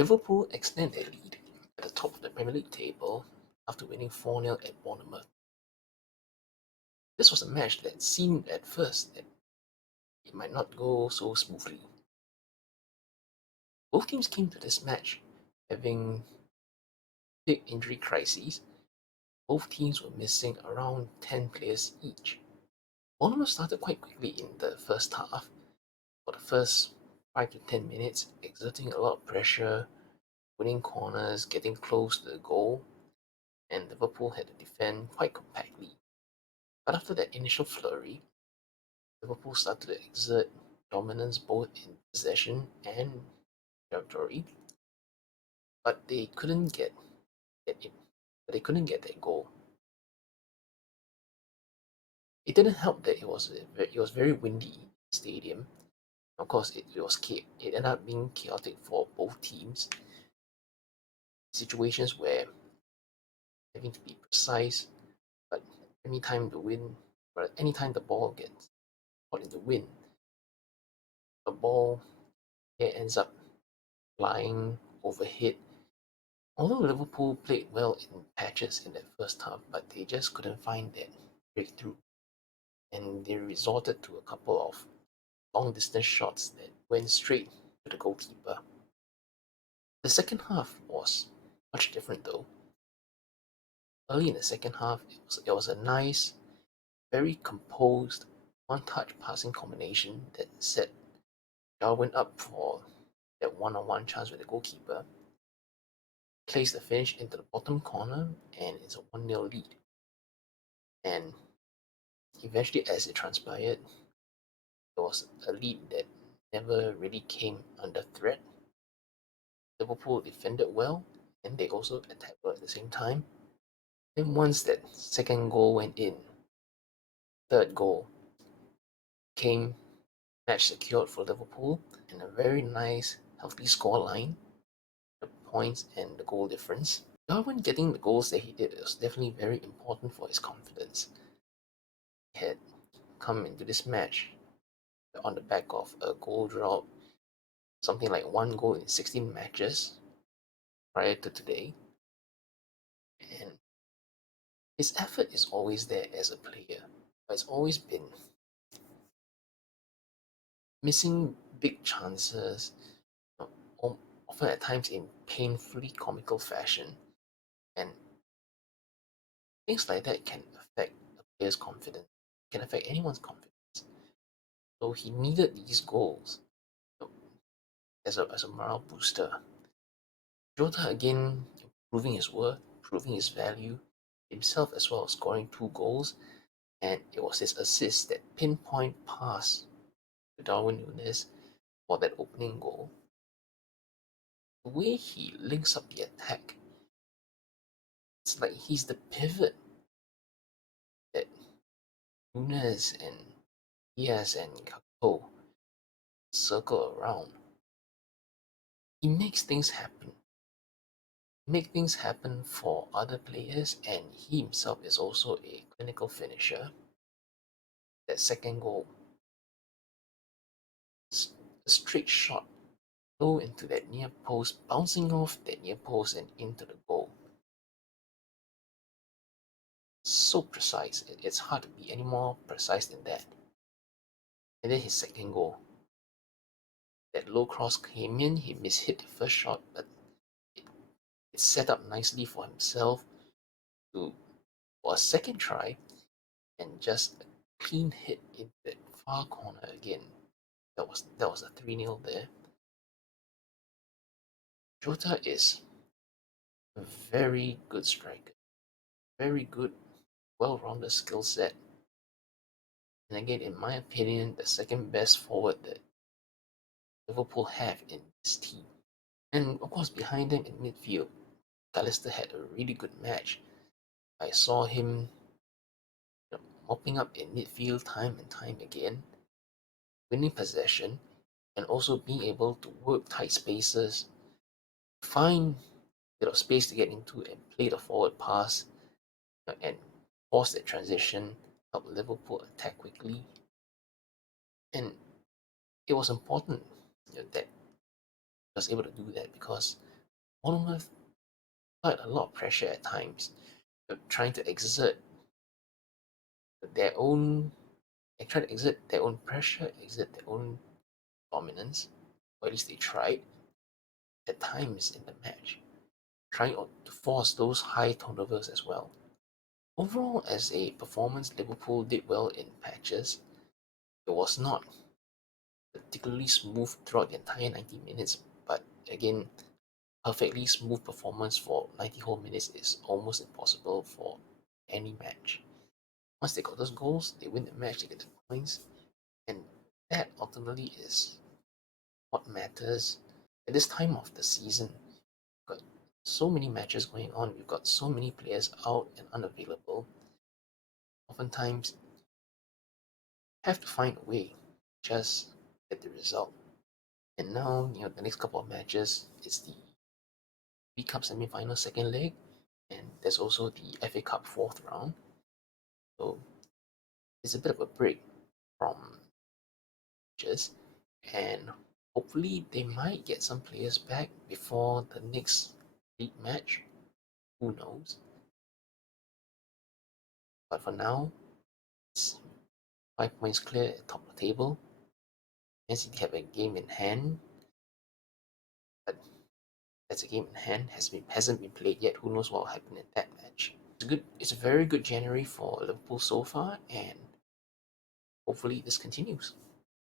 Liverpool extend their lead at the top of the Premier League table after winning 4-0 at Bournemouth. This was a match that seemed at first that it might not go so smoothly. Both teams came to this match having big injury crises. Both teams were missing around 10 players each. Bournemouth started quite quickly in the first half. For the first 5 to 10 minutes, exerting a lot of pressure, winning corners, getting close to the goal, and Liverpool had to defend quite compactly. But after that initial flurry, Liverpool started to exert dominance both in possession and territory, but they couldn't get it. But they couldn't get that goal. It didn't help that it was very windy stadium. Of course, it ended up being chaotic for both teams. Situations where having to be precise, but anytime the ball gets caught in the wind, the ball ends up flying overhead. Although Liverpool played well in patches in that first half, but they just couldn't find that breakthrough, and they resorted to a couple of long distance shots that went straight to the goalkeeper. The second half was much different though. Early in the second half, it was a nice, very composed, one-touch passing combination that set Darwin up for that one-on-one chance with the goalkeeper, placed the finish into the bottom corner, and it's a 1-0 lead. And eventually, as it transpired, it was a lead that never really came under threat. Liverpool defended well, and they also attacked well at the same time. Then once that second goal went in, third goal came, match secured for Liverpool, and a very nice, healthy scoreline, the points and the goal difference. Darwin getting the goals that he did was definitely very important for his confidence. He had come into this match on the back of a goal drought, something like 1 goal in 16 matches prior to today. And his effort is always there as a player, but it's always been missing big chances, often at times in painfully comical fashion. And things like that can affect a player's confidence, can affect anyone's confidence. So he needed these goals as a morale booster. Jota again proving his worth, proving his value, himself as well, scoring 2 goals, and it was his assist that pinpoint pass to Darwin Núñez for that opening goal. The way he links up the attack, it's like he's the pivot that Núñez and Diaz and Kakpo circle around. He makes things happen. Make things happen for other players, and he himself is also a clinical finisher. That second goal, a straight shot, go into that near post, bouncing off that near post and into the goal. So precise, it's hard to be any more precise than that. And then his second goal, that low cross came in, he mishit the first shot, but it's set up nicely for himself for a second try, and just a clean hit in that far corner again. That was a 3-0 there. Jota is a very good striker, very good, well-rounded skill set. And again, in my opinion, the second best forward that Liverpool have in this team. And of course, behind them in midfield, Callister had a really good match. I saw him mopping up in midfield time and time again, winning possession, and also being able to work tight spaces, find bit of space to get into and play the forward pass, and force that transition, help Liverpool attack quickly. And it was important that he was able to do that because Bournemouth applied a lot of pressure at times, trying to exert their own, they try to exert their own pressure, exert their own dominance, or at least they tried at times in the match, trying to force those high turnovers as well. Overall, as a performance, Liverpool did well in patches. It was not particularly smooth throughout the entire 90 minutes, but again, perfectly smooth performance for 90 whole minutes is almost impossible for any match. Once they got those goals, they win the match, they get the points, and that ultimately is what matters at this time of the season. You've got so many matches going on, you've got so many players out and unavailable. Oftentimes, you have to find a way to just get the result. And now, the next couple of matches is the League Cup semi-final second leg, and there's also the FA Cup fourth round. So it's a bit of a break from matches, and hopefully they might get some players back before the next league match. Who knows? But for now, it's 5 points clear at top of the table. Man City have a game in hand, but that's a game in hand hasn't been played yet. Who knows what will happen in that match? It's a very good January for Liverpool so far, and hopefully this continues.